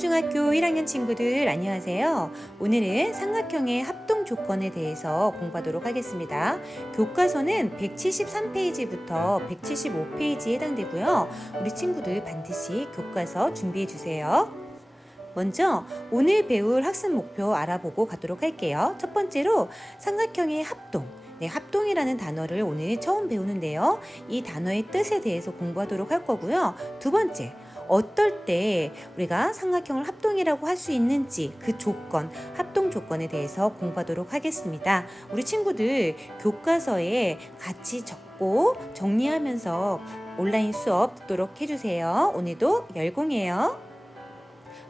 서초중학교 1학년 친구들 안녕하세요. 오늘은 삼각형의 합동 조건에 대해서 공부하도록 하겠습니다. 교과서는 173페이지부터 175페이지에 해당되고요. 우리 친구들 반드시 교과서 준비해 주세요. 먼저 오늘 배울 학습 목표 알아보고 가도록 할게요. 첫 번째로 삼각형의 합동. 합동이라는 단어를 오늘 처음 배우는데요. 이 단어의 뜻에 대해서 공부하도록 할 거고요. 두 번째, 어떨 때 우리가 삼각형을 합동이라고 할 수 있는지 그 조건, 합동 조건에 대해서 공부하도록 하겠습니다. 우리 친구들 교과서에 같이 적고 정리하면서 온라인 수업 듣도록 해주세요. 오늘도 열공해요.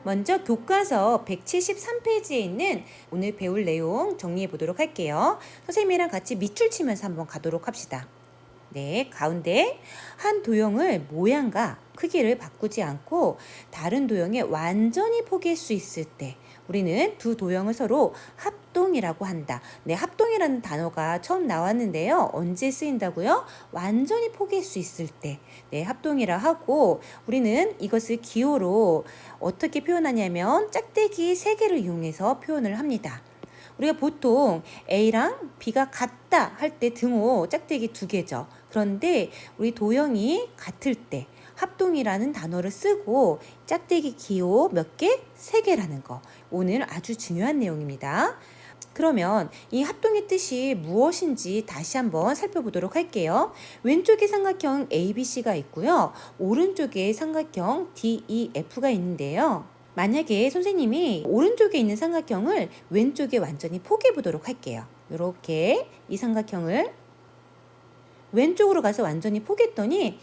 먼저 교과서 173페이지에 있는 오늘 배울 내용 정리해 보도록 할게요. 선생님이랑 같이 밑줄 치면서 한번 가도록 합시다. 네, 가운데 한 도형을 모양과 크기를 바꾸지 않고 다른 도형에 완전히 포개할 수 있을 때 우리는 두 도형을 서로 합동이라고 한다. 네, 합동이라는 단어가 처음 나왔는데요. 언제 쓰인다고요? 완전히 포개할 수 있을 때. 네, 합동이라 하고 우리는 이것을 기호로 어떻게 표현하냐면 짝대기 3개를 이용해서 표현을 합니다. 우리가 보통 A랑 B가 같다 할 때 등호 짝대기 2개죠. 그런데 우리 도형이 같을 때 합동이라는 단어를 쓰고 짝대기 기호 몇 개? 3개라는 거. 오늘 아주 중요한 내용입니다. 그러면 이 합동의 뜻이 무엇인지 다시 한번 살펴보도록 할게요. 왼쪽에 삼각형 ABC가 있고요. 오른쪽에 삼각형 DEF가 있는데요. 만약에 선생님이 오른쪽에 있는 삼각형을 왼쪽에 완전히 포개해 보도록 할게요. 이렇게 이 삼각형을 왼쪽으로 가서 완전히 포개했더니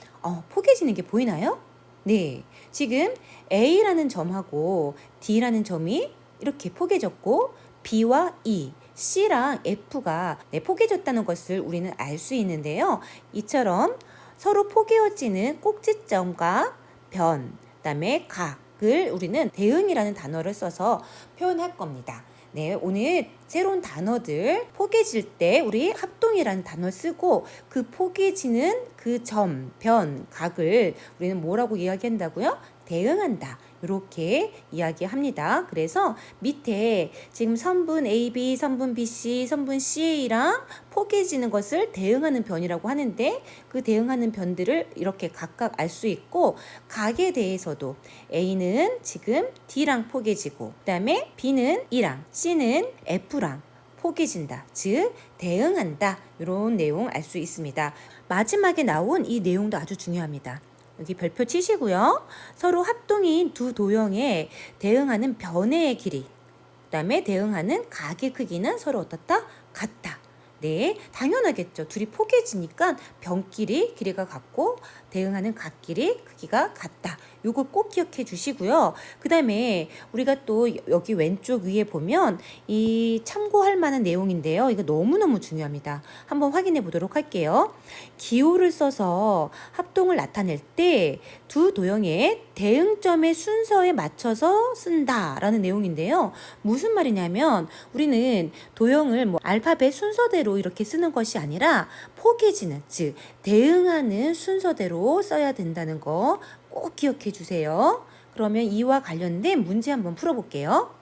포개지는 게 보이나요? 네, 지금 A라는 점하고 D라는 점이 이렇게 포개졌고 B와 E, C랑 F가 포개졌다는 것을 우리는 알 수 있는데요. 이처럼 서로 포개어지는 꼭지점과 변, 그다음에 각을 우리는 대응이라는 단어를 써서 표현할 겁니다. 네, 오늘 새로운 단어들 포개질 때 우리 합동이라는 단어 쓰고 그 포개지는 그 점, 변, 각을 우리는 뭐라고 이야기한다고요? 대응한다. 이렇게 이야기합니다. 그래서 밑에 지금 선분 AB, 선분 BC, 선분 CA랑 포개지는 것을 대응하는 변이라고 하는데 그 대응하는 변들을 이렇게 각각 알 수 있고 각에 대해서도 A는 지금 D랑 포개지고 그 다음에 B는 E랑 C는 F랑 포개진다. 즉 대응한다. 이런 내용 알 수 있습니다. 마지막에 나온 이 내용도 아주 중요합니다. 여기 별표 치시고요. 서로 합동인 두 도형에 대응하는 변의 길이, 그 다음에 대응하는 각의 크기는 서로 어떻다? 같다. 네, 당연하겠죠. 둘이 포개지니까 변끼리 길이가 같고 대응하는 각끼리 크기가 같다. 요거 꼭 기억해 주시고요. 그 다음에 우리가 또 여기 왼쪽 위에 보면 이 참고할 만한 내용인데요. 이거 너무너무 중요합니다. 한번 확인해 보도록 할게요. 기호를 써서 합동을 나타낼 때 두 도형의 대응점의 순서에 맞춰서 쓴다라는 내용인데요. 무슨 말이냐면 우리는 도형을 알파벳 순서대로 이렇게 쓰는 것이 아니라 포개지는, 즉 대응하는 순서대로 써야 된다는 거 꼭 기억해 주세요. 그러면 이와 관련된 문제 한번 풀어볼게요.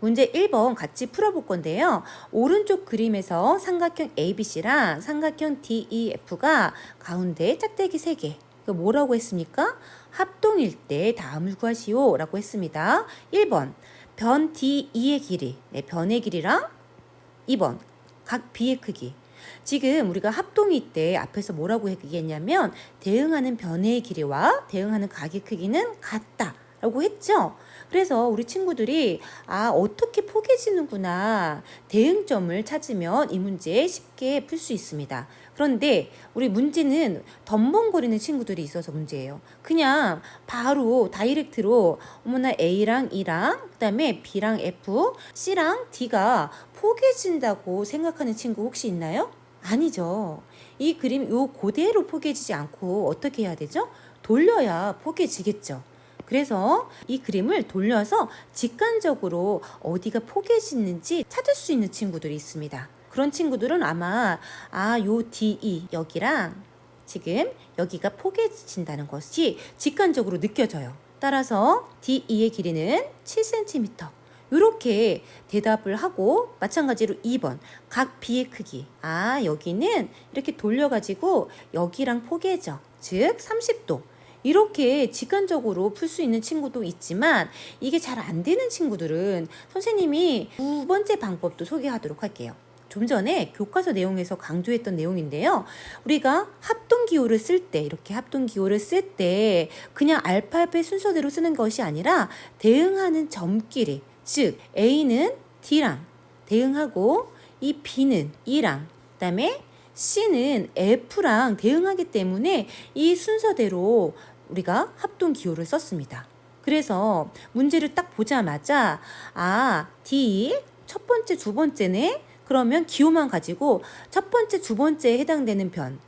문제 1번 같이 풀어볼 건데요. 오른쪽 그림에서 삼각형 ABC랑 삼각형 DEF가 가운데 짝대기 3개. 뭐라고 했습니까? 합동일 때 다음을 구하시오 라고 했습니다. 1번 변 DE의 길이, 변의 길이랑 2번 각 B의 크기. 지금 우리가 합동일 때 앞에서 뭐라고 얘기했냐면 대응하는 변의 길이와 대응하는 각의 크기는 같다 라고 했죠. 그래서 우리 친구들이 어떻게 포개지는구나 대응점을 찾으면 이 문제 쉽게 풀 수 있습니다. 그런데 우리 문제는 덤벙거리는 친구들이 있어서 문제예요. 그냥 바로 다이렉트로 어머나 A랑 E랑 그다음에 B랑 F, C랑 D가 포개진다고 생각하는 친구 혹시 있나요? 아니죠. 이 그림 그대로 포개지지 않고 어떻게 해야 되죠? 돌려야 포개지겠죠. 그래서 이 그림을 돌려서 직관적으로 어디가 포개지는지 찾을 수 있는 친구들이 있습니다. 그런 친구들은 아마 요 DE 여기랑 지금 여기가 포개진다는 것이 직관적으로 느껴져요. 따라서 DE의 길이는 7cm. 이렇게 대답을 하고 마찬가지로 2번 각 B의 크기. 여기는 이렇게 돌려가지고 여기랑 포개죠. 즉 30도. 이렇게 직관적으로 풀 수 있는 친구도 있지만 이게 잘 안 되는 친구들은 선생님이 두 번째 방법도 소개하도록 할게요. 좀 전에 교과서 내용에서 강조했던 내용인데요. 우리가 합동기호를 쓸 때, 이렇게 합동기호를 쓸 때 그냥 알파벳 순서대로 쓰는 것이 아니라 대응하는 점끼리, 즉 A는 D랑 대응하고 이 B는 E랑 그다음에 C는 F랑 대응하기 때문에 이 순서대로 우리가 합동기호를 썼습니다. 그래서 문제를 딱 보자마자 D 첫 번째, 두 번째네. 그러면 기호만 가지고 첫 번째, 두 번째에 해당되는 변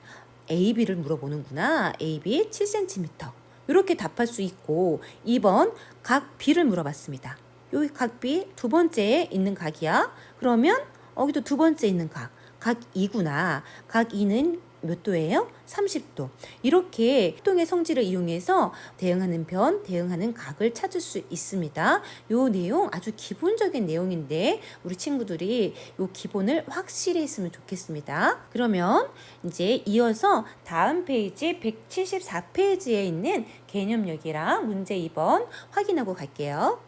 AB를 물어보는구나. AB 7cm. 이렇게 답할 수 있고 2번 각 B를 물어봤습니다. 여기 각 B 두 번째에 있는 각이야. 그러면 여기도 두 번째 있는 각 2구나. 각 2는 몇 도예요? 30도. 이렇게 합동의 성질을 이용해서 대응하는 변, 대응하는 각을 찾을 수 있습니다. 요 내용 아주 기본적인 내용인데 우리 친구들이 요 기본을 확실히 했으면 좋겠습니다. 그러면 이제 이어서 다음 페이지 174페이지에 있는 개념력이랑 문제 2번 확인하고 갈게요.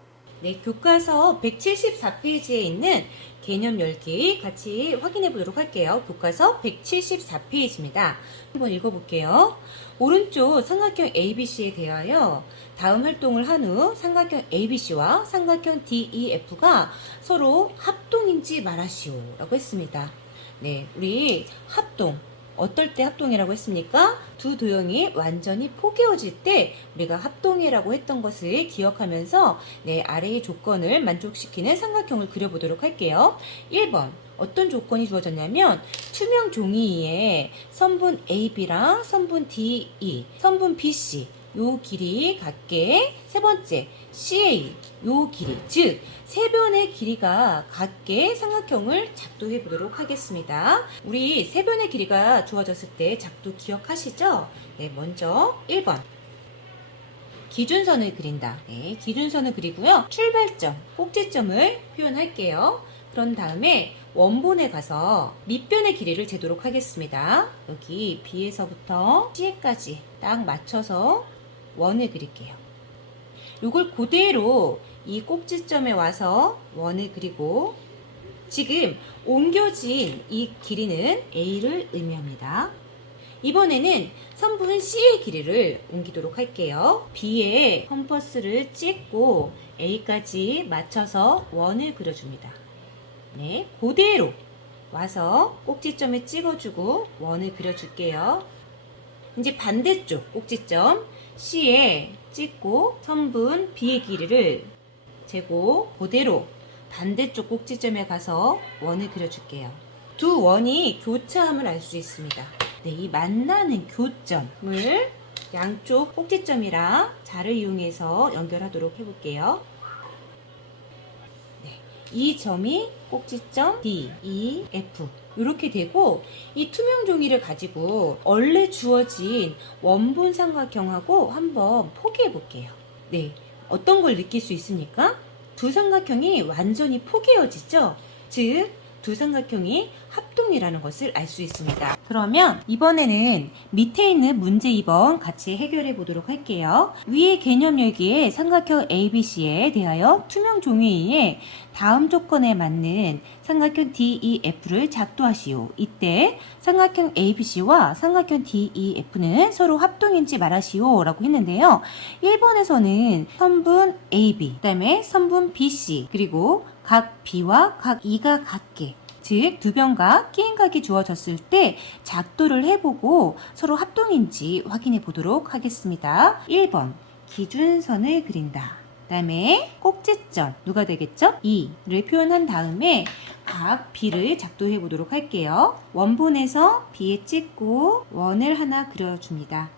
네, 교과서 174페이지에 있는 개념 열기 같이 확인해 보도록 할게요. 교과서 174페이지입니다. 한번 읽어볼게요. 오른쪽 삼각형 ABC에 대하여 다음 활동을 한 후 삼각형 ABC와 삼각형 DEF가 서로 합동인지 말하시오 라고 했습니다. 네, 우리 합동. 어떨 때 합동이라고 했습니까? 두 도형이 완전히 포개어질 때 우리가 합동이라고 했던 것을 기억하면서 아래의 조건을 만족시키는 삼각형을 그려보도록 할게요. 1번 어떤 조건이 주어졌냐면 투명 종이 위에 선분 AB랑 선분 DE, 선분 BC 요 길이 같게 세 번째 CA 요 길이 즉 세 변의 길이가 같게 삼각형을 작도해 보도록 하겠습니다. 우리 세 변의 길이가 주어졌을 때 작도 기억하시죠? 네, 먼저 1번 기준선을 그린다. 네, 기준선을 그리고요. 출발점, 꼭지점을 표현할게요. 그런 다음에 원본에 가서 밑변의 길이를 재도록 하겠습니다. 여기 B에서부터 C까지 딱 맞춰서 원을 그릴게요. 이걸 그대로 이 꼭지점에 와서 원을 그리고 지금 옮겨진 이 길이는 A를 의미합니다. 이번에는 선분 C의 길이를 옮기도록 할게요. B에 컴퍼스를 찍고 A까지 맞춰서 원을 그려줍니다. 네, 그대로 와서 꼭지점에 찍어주고 원을 그려줄게요. 이제 반대쪽 꼭지점 C에 찍고 선분 B의 길이를 재고 그대로 반대쪽 꼭지점에 가서 원을 그려줄게요. 두 원이 교차함을 알 수 있습니다. 네, 이 만나는 교점을 양쪽 꼭지점이랑 자를 이용해서 연결하도록 해볼게요. 네, 이 점이 꼭지점 D, E, F 이렇게 되고 이 투명 종이를 가지고 원래 주어진 원본 삼각형하고 한번 포개해 볼게요. 네, 어떤 걸 느낄 수 있습니까? 두 삼각형이 완전히 포개어지죠? 즉, 두 삼각형이 합동이라는 것을 알 수 있습니다. 그러면 이번에는 밑에 있는 문제 2번 같이 해결해 보도록 할게요. 위의 개념 열기에 삼각형 ABC에 대하여 투명 종이에 다음 조건에 맞는 삼각형 DEF를 작도하시오. 이때 삼각형 ABC와 삼각형 DEF는 서로 합동인지 말하시오 라고 했는데요. 1번에서는 선분 AB, 그 다음에 선분 BC, 그리고 각 B와 각 E가 같게 즉 두 변과 끼임각이 주어졌을 때 작도를 해보고 서로 합동인지 확인해 보도록 하겠습니다. 1번 기준선을 그린다. 그 다음에 꼭지점 누가 되겠죠? 2를 표현한 다음에 각 B를 작도해 보도록 할게요. 원본에서 B에 찍고 원을 하나 그려줍니다.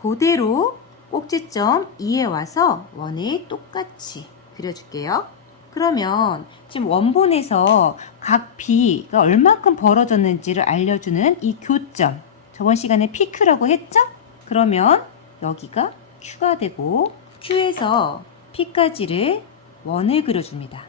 그대로 꼭지점 2에 와서 원을 똑같이 그려줄게요. 그러면 지금 원본에서 각 B가 얼마큼 벌어졌는지를 알려주는 이 교점 저번 시간에 PQ라고 했죠? 그러면 여기가 Q가 되고 Q에서 P까지를 원을 그려줍니다.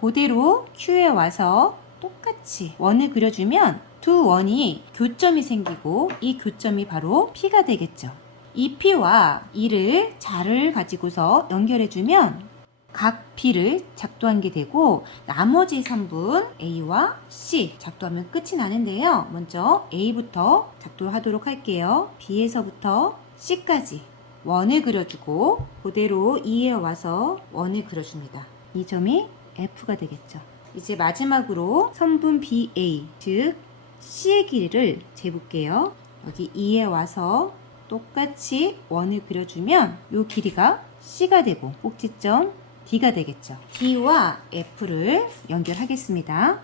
그대로 Q에 와서 똑같이 원을 그려주면 두 원이 교점이 생기고 이 교점이 바로 P가 되겠죠. 이 P와 E를 자를 가지고서 연결해주면 각 P를 작도한 게 되고 나머지 3분 A와 C 작도하면 끝이 나는데요. 먼저 A부터 작도하도록 할게요. B에서부터 C까지 원을 그려주고 그대로 E에 와서 원을 그려줍니다. 이 점이 F가 되겠죠. 이제 마지막으로 선분 BA 즉 C의 길이를 재볼게요. 여기 E에 와서 똑같이 원을 그려주면 이 길이가 C가 되고 꼭지점 D가 되겠죠. D와 F를 연결하겠습니다.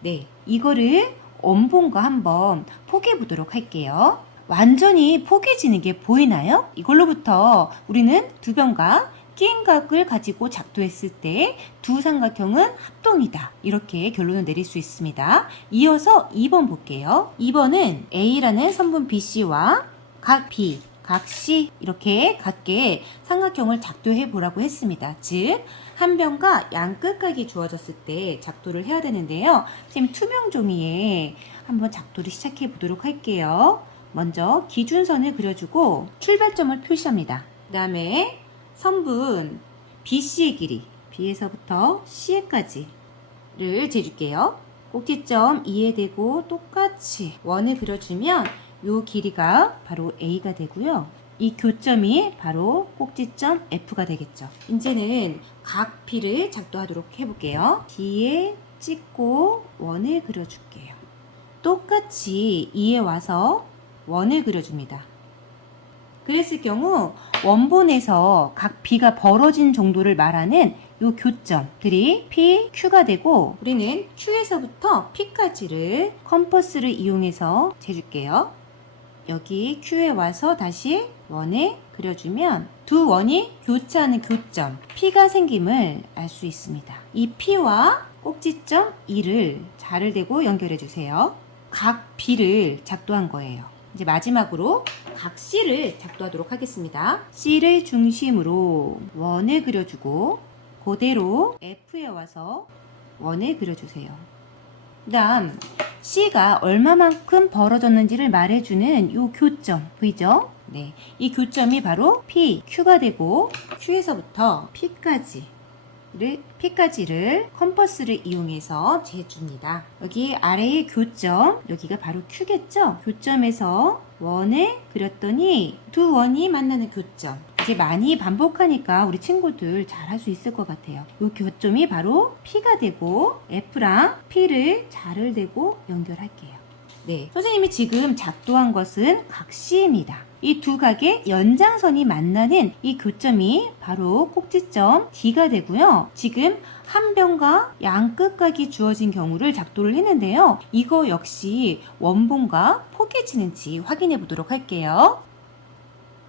네, 이거를 원본과 한번 포개해 보도록 할게요. 완전히 포개지는 게 보이나요? 이걸로부터 우리는 두 변과 끼임각을 가지고 작도했을 때 두 삼각형은 합동이다. 이렇게 결론을 내릴 수 있습니다. 이어서 2번 볼게요. 2번은 A라는 선분 BC와 각 B, 각 C 이렇게 각계 삼각형을 작도해 보라고 했습니다. 즉, 한 변과 양 끝각이 주어졌을 때 작도를 해야 되는데요. 선생님 투명 종이에 한번 작도를 시작해 보도록 할게요. 먼저 기준선을 그려주고 출발점을 표시합니다. 그 다음에 선분 BC의 길이 B에서부터 C에까지를 재줄게요. 꼭지점 E에 대고 똑같이 원을 그려주면 이 길이가 바로 A가 되고요. 이 교점이 바로 꼭지점 F가 되겠죠. 이제는 각 P를 작도하도록 해볼게요. D에 찍고 원을 그려줄게요. 똑같이 E에 와서 원을 그려줍니다. 그랬을 경우 원본에서 각 B가 벌어진 정도를 말하는 이 교점들이 P, Q가 되고 우리는 Q에서부터 P까지를 컴퍼스를 이용해서 재줄게요. 여기 Q에 와서 다시 원을 그려주면 두 원이 교차하는 교점 P가 생김을 알 수 있습니다. 이 P와 꼭지점 E를 자를 대고 연결해 주세요. 각 B를 작도한 거예요. 이제 마지막으로 각 C를 작도하도록 하겠습니다. C를 중심으로 원을 그려주고 그대로 F에 와서 원을 그려주세요. 그 다음 C가 얼마만큼 벌어졌는지를 말해주는 이 교점 보이죠? 네, 이 교점이 바로 P, Q가 되고 Q에서부터 P까지를 컴퍼스를 이용해서 재줍니다. 여기 아래의 교점, 여기가 바로 Q겠죠? 교점에서 원을 그렸더니 두 원이 만나는 교점. 이제 많이 반복하니까 우리 친구들 잘 할 수 있을 것 같아요. 이 교점이 바로 P가 되고 F랑 P를 자를 대고 연결할게요. 네, 선생님이 지금 작도한 것은 각 C입니다. 이 두 각의 연장선이 만나는 이 교점이 바로 꼭지점 D가 되고요. 지금 한 변과 양 끝각이 주어진 경우를 작도를 했는데요. 이거 역시 원본과 포개지는지 확인해 보도록 할게요.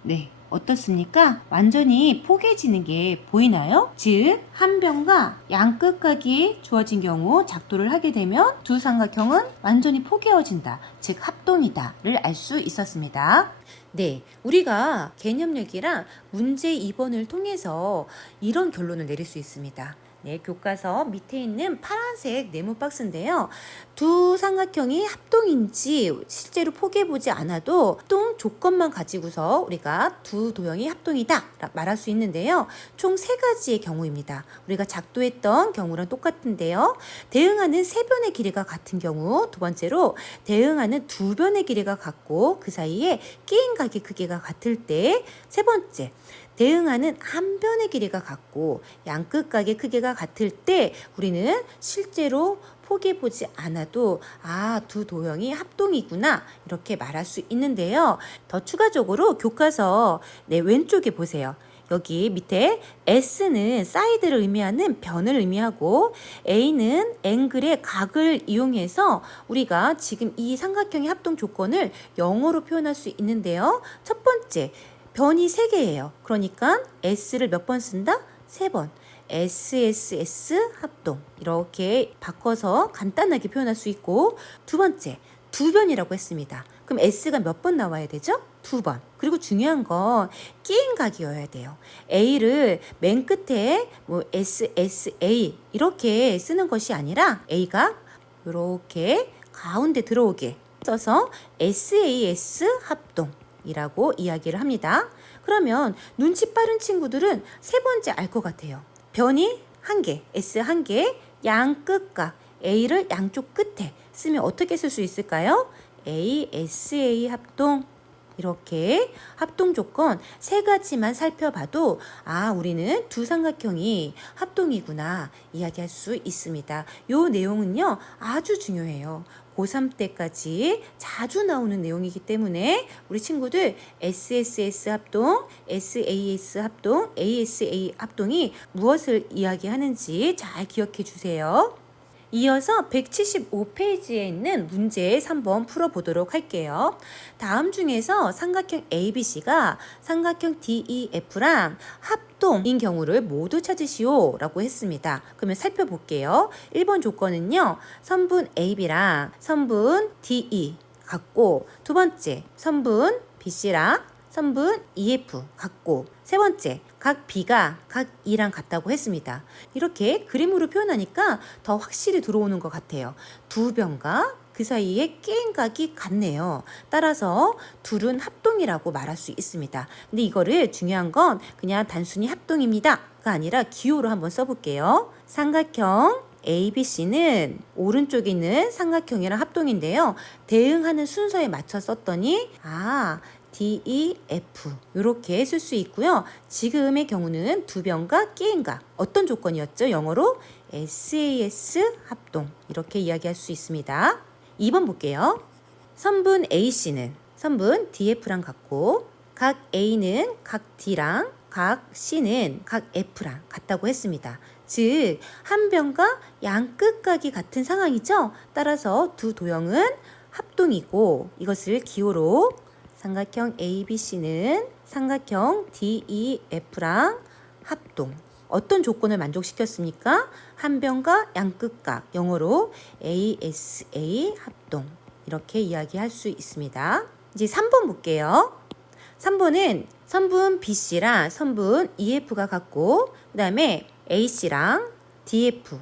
네, 어떻습니까? 완전히 포개지는 게 보이나요? 즉, 한 변과 양 끝각이 주어진 경우 작도를 하게 되면 두 삼각형은 완전히 포개어진다. 즉, 합동이다를 알 수 있었습니다. 네, 우리가 개념력이랑 문제 2번을 통해서 이런 결론을 내릴 수 있습니다. 네, 교과서 밑에 있는 파란색 네모 박스인데요. 두 삼각형이 합동인지 실제로 포개해보지 않아도 합동 조건만 가지고서 우리가 두 도형이 합동이다 말할 수 있는데요. 총 3가지의 경우입니다. 우리가 작도했던 경우랑 똑같은데요. 대응하는 세 변의 길이가 같은 경우, 두 번째로 대응하는 두 변의 길이가 같고 그 사이에 끼임각의 크기가 같을 때, 세 번째 대응하는 한 변의 길이가 같고 양끝각의 크기가 같을 때 우리는 실제로 포개해보지 않아도 두 도형이 합동이구나 이렇게 말할 수 있는데요. 더 추가적으로 교과서 왼쪽에 보세요. 여기 밑에 S는 사이드를 의미하는 변을 의미하고 A는 앵글의 각을 이용해서 우리가 지금 이 삼각형의 합동 조건을 영어로 표현할 수 있는데요. 첫 번째, 변이 3개예요. 그러니까 S를 몇 번 쓴다? 3번. SSS 합동. 이렇게 바꿔서 간단하게 표현할 수 있고, 두 번째, 두 변이라고 했습니다. 그럼 S가 몇 번 나와야 되죠? 두 번. 그리고 중요한 건 끼인 각이어야 돼요. A를 맨 끝에 뭐 SSA 이렇게 쓰는 것이 아니라 A가 이렇게 가운데 들어오게 써서 SAS 합동이라고 이야기를 합니다. 그러면 눈치 빠른 친구들은 세 번째 알 것 같아요. 변이 한 개, S 한 개, 양 끝각 A를 양쪽 끝에 쓰면 어떻게 쓸 수 있을까요? ASA 합동. 이렇게 합동 조건 세 가지만 살펴봐도 우리는 두 삼각형이 합동이구나 이야기할 수 있습니다. 요 내용은요 아주 중요해요. 고3 때까지 자주 나오는 내용이기 때문에 우리 친구들 SSS 합동, SAS 합동, ASA 합동이 무엇을 이야기하는지 잘 기억해 주세요. 이어서 175페이지에 있는 문제 3번 풀어보도록 할게요. 다음 중에서 삼각형 ABC가 삼각형 DEF랑 합동인 경우를 모두 찾으시오 라고 했습니다. 그러면 살펴볼게요. 1번 조건은요. 선분 AB랑 선분 DE 같고, 두 번째 선분 BC랑 선분 EF 같고, 세 번째 각 B가 각 E랑 같다고 했습니다. 이렇게 그림으로 표현하니까 더 확실히 들어오는 것 같아요. 두 변과 그 사이에 끼인 각이 같네요. 따라서 둘은 합동이라고 말할 수 있습니다. 근데 이거를 중요한 건 그냥 단순히 합동입니다가 아니라 기호로 한번 써볼게요. 삼각형 ABC는 오른쪽에 있는 삼각형이랑 합동인데요. 대응하는 순서에 맞춰 썼더니 DEF 이렇게 쓸 수 있고요. 지금의 경우는 두 변과 끼인각 어떤 조건이었죠? 영어로 SAS 합동 이렇게 이야기할 수 있습니다. 2번 볼게요. 선분 AC는 선분 DF랑 같고, 각 A는 각 D랑 각 C는 각 F랑 같다고 했습니다. 즉 한 변과 양 끝각이 같은 상황이죠. 따라서 두 도형은 합동이고, 이것을 기호로 삼각형 ABC는 삼각형 DEF랑 합동. 어떤 조건을 만족시켰습니까? 한 변과 양 끝각, 영어로 ASA 합동. 이렇게 이야기할 수 있습니다. 이제 3번 볼게요. 3번은 선분 BC랑 선분 EF가 같고, 그 다음에 AC랑 DF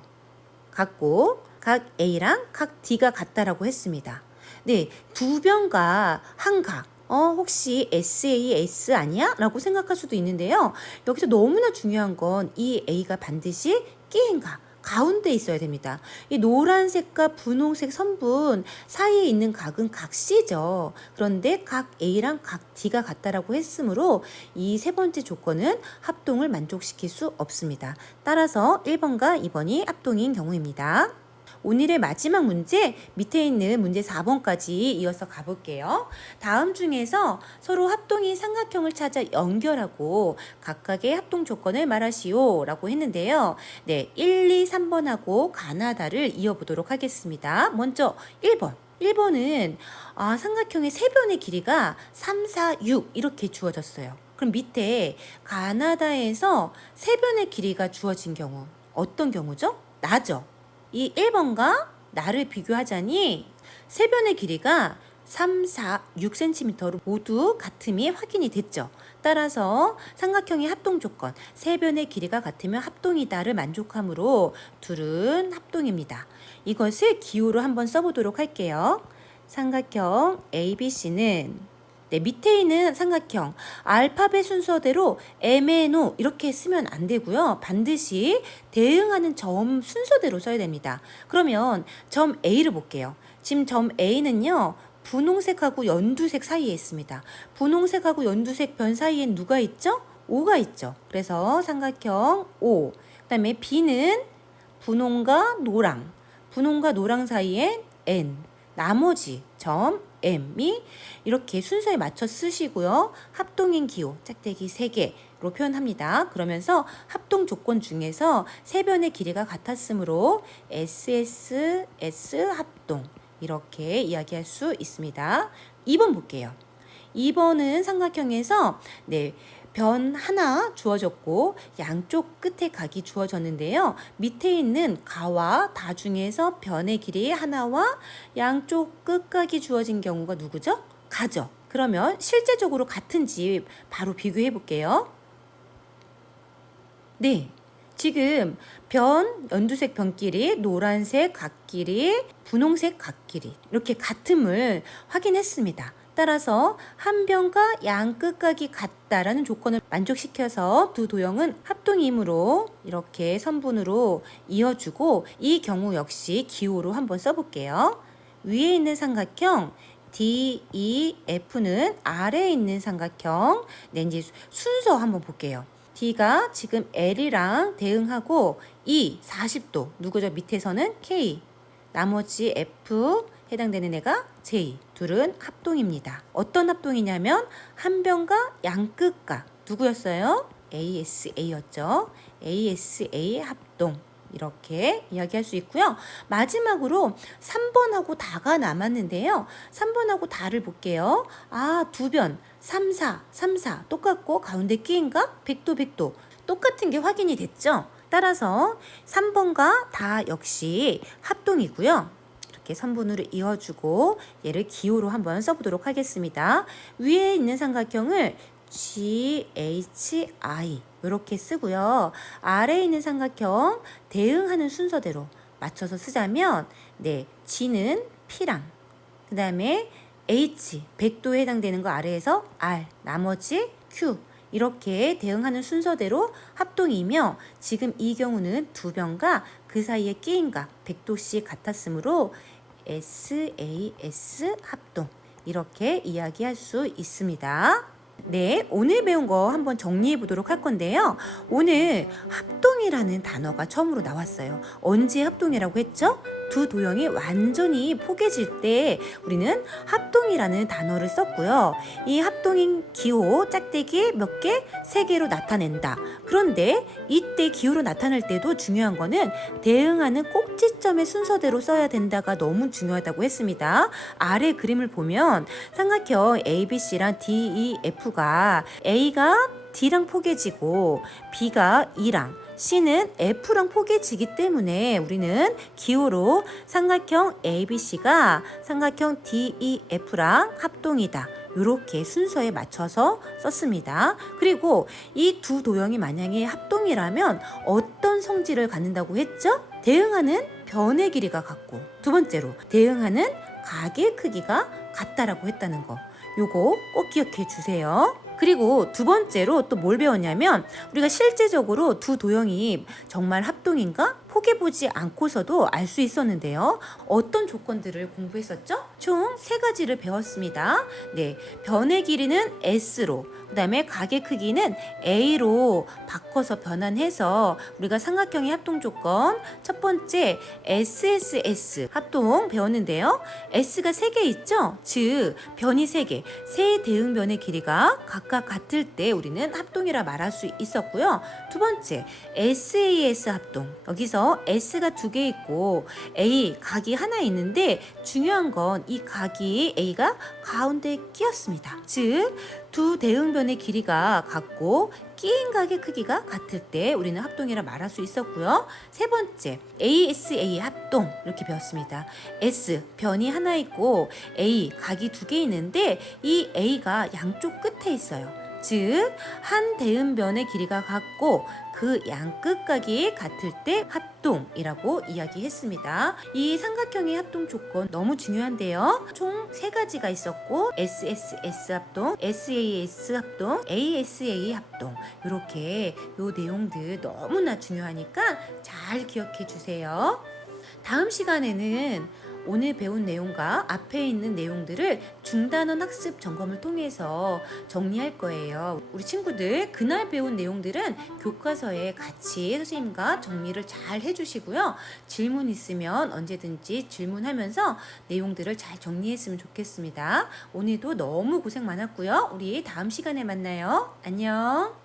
같고, 각 A랑 각 D가 같다라고 했습니다. 네, 두 변과 한 각. 혹시 SAS 아니야? 라고 생각할 수도 있는데요. 여기서 너무나 중요한 건 이 A가 반드시 끼인 각, 가운데 있어야 됩니다. 이 노란색과 분홍색 선분 사이에 있는 각은 각 C죠. 그런데 각 A랑 각 D가 같다라고 했으므로 이 세 번째 조건은 합동을 만족시킬 수 없습니다. 따라서 1번과 2번이 합동인 경우입니다. 오늘의 마지막 문제 밑에 있는 문제 4번까지 이어서 가볼게요. 다음 중에서 서로 합동인 삼각형을 찾아 연결하고 각각의 합동 조건을 말하시오 라고 했는데요. 네, 1, 2, 3번하고 가나다를 이어보도록 하겠습니다. 먼저 1번. 1번은 삼각형의 세 변의 길이가 3, 4, 6 이렇게 주어졌어요. 그럼 밑에 가나다에서 세 변의 길이가 주어진 경우 어떤 경우죠? 나죠. 이 1번과 나를 비교하자니 세 변의 길이가 3, 4, 6cm로 모두 같음이 확인이 됐죠. 따라서 삼각형의 합동 조건, 세 변의 길이가 같으면 합동이다를 만족하므로 둘은 합동입니다. 이것을 기호로 한번 써보도록 할게요. 삼각형 ABC는 밑에 있는 삼각형 알파벳 순서대로 MNO 이렇게 쓰면 안 되고요. 반드시 대응하는 점 순서대로 써야 됩니다. 그러면 점 A를 볼게요. 지금 점 A는요. 분홍색하고 연두색 사이에 있습니다. 분홍색하고 연두색 변 사이엔 누가 있죠? O가 있죠. 그래서 삼각형 O. 그 다음에 B는 분홍과 노랑 사이엔 N. 나머지 점 M이 이렇게 순서에 맞춰 쓰시고요. 합동인 기호 짝대기 3개로 표현합니다. 그러면서 합동 조건 중에서 세 변의 길이가 같았으므로 SSS 합동 이렇게 이야기할 수 있습니다. 2번 볼게요. 2번은 삼각형에서 변 하나 주어졌고 양쪽 끝에 각이 주어졌는데요. 밑에 있는 가와 다 중에서 변의 길이 하나와 양쪽 끝각이 주어진 경우가 누구죠? 가죠. 그러면 실제적으로 같은지 바로 비교해 볼게요. 네. 지금 연두색 변끼리, 노란색 각끼리, 분홍색 각끼리 이렇게 같음을 확인했습니다. 따라서 한 변과 양 끝각이 같다라는 조건을 만족시켜서 두 도형은 합동이므로 이렇게 선분으로 이어주고, 이 경우 역시 기호로 한번 써볼게요. 위에 있는 삼각형 DEF는 아래에 있는 삼각형, 네, 이제 순서 한번 볼게요. D가 지금 L이랑 대응하고 E 40도 누구죠? 밑에서는 K, 나머지 F 해당되는 애가 J, 둘은 합동입니다. 어떤 합동이냐면 한 변과 양 끝각 누구였어요? ASA였죠. ASA 합동 이렇게 이야기할 수 있고요. 마지막으로 3번하고 다가 남았는데요. 3번하고 다를 볼게요. 두 변 3, 4, 3, 4 똑같고 가운데 끼인 각 100도 100도 똑같은 게 확인이 됐죠. 따라서 3번과 다 역시 합동이고요. 이렇게 선분으로 이어주고 얘를 기호로 한번 써보도록 하겠습니다. 위에 있는 삼각형을 GHI 이렇게 쓰고요. 아래에 있는 삼각형 대응하는 순서대로 맞춰서 쓰자면, 네, G는 P랑 그 다음에 H 100도에 해당되는 거 아래에서 R, 나머지 Q 이렇게 대응하는 순서대로 합동이며, 지금 이 경우는 두 변과 그 사이에 끼인 각 100도씩 같았으므로 SAS 합동 이렇게 이야기할 수 있습니다. 네, 오늘 배운 거 한번 정리해 보도록 할 건데요. 오늘 합동이라는 단어가 처음으로 나왔어요. 언제 합동이라고 했죠? 두 도형이 완전히 포개질 때 우리는 합동이라는 단어를 썼고요. 이 합동인 기호 짝대기 몇 개? 3개로 나타낸다. 그런데 이때 기호로 나타낼 때도 중요한 거는 대응하는 꼭지점의 순서대로 써야 된다가 너무 중요하다고 했습니다. 아래 그림을 보면 삼각형 ABC랑 DEF가 A가 D랑 포개지고 B가 E랑 C는 F랑 포개지기 때문에 우리는 기호로 삼각형 ABC가 삼각형 DEF랑 합동이다. 이렇게 순서에 맞춰서 썼습니다. 그리고 이 두 도형이 만약에 합동이라면 어떤 성질을 갖는다고 했죠? 대응하는 변의 길이가 같고, 두 번째로 대응하는 각의 크기가 같다라고 했다는 거. 요거 꼭 기억해 주세요. 그리고 두 번째로 또 뭘 배웠냐면, 우리가 실제적으로 두 도형이 정말 합동인가 포개보지 않고서도 알 수 있었는데요. 어떤 조건들을 공부했었죠? 총 3가지를 배웠습니다. 네, 변의 길이는 S로, 그 다음에 각의 크기는 A로 바꿔서 변환해서 우리가 삼각형의 합동 조건 첫 번째 SSS 합동 배웠는데요. S가 3개 있죠? 즉 변이 3개, 세 대응변의 길이가 각각 같을 때 우리는 합동이라 말할 수 있었고요. 두 번째 SAS 합동, 여기서 S가 2개 있고 A 각이 하나 있는데 중요한 건 이 각이 A가 가운데에 끼었습니다. 즉 두 대응변의 길이가 같고 끼인 각의 크기가 같을 때 우리는 합동이라 말할 수 있었고요. 세 번째 ASA 합동 이렇게 배웠습니다. S 변이 하나 있고 A 각이 2개 있는데 이 A가 양쪽 끝에 있어요. 즉 한 대응변의 길이가 같고 그 양 끝각이 같을 때 합동이라고 이야기했습니다. 이 삼각형의 합동 조건 너무 중요한데요. 총 3가지가 있었고 SSS 합동, SAS 합동, ASA 합동 이렇게 요 내용들 너무나 중요하니까 잘 기억해 주세요. 다음 시간에는 오늘 배운 내용과 앞에 있는 내용들을 중단원 학습 점검을 통해서 정리할 거예요. 우리 친구들 그날 배운 내용들은 교과서에 같이 선생님과 정리를 잘 해주시고요. 질문 있으면 언제든지 질문하면서 내용들을 잘 정리했으면 좋겠습니다. 오늘도 너무 고생 많았고요. 우리 다음 시간에 만나요. 안녕.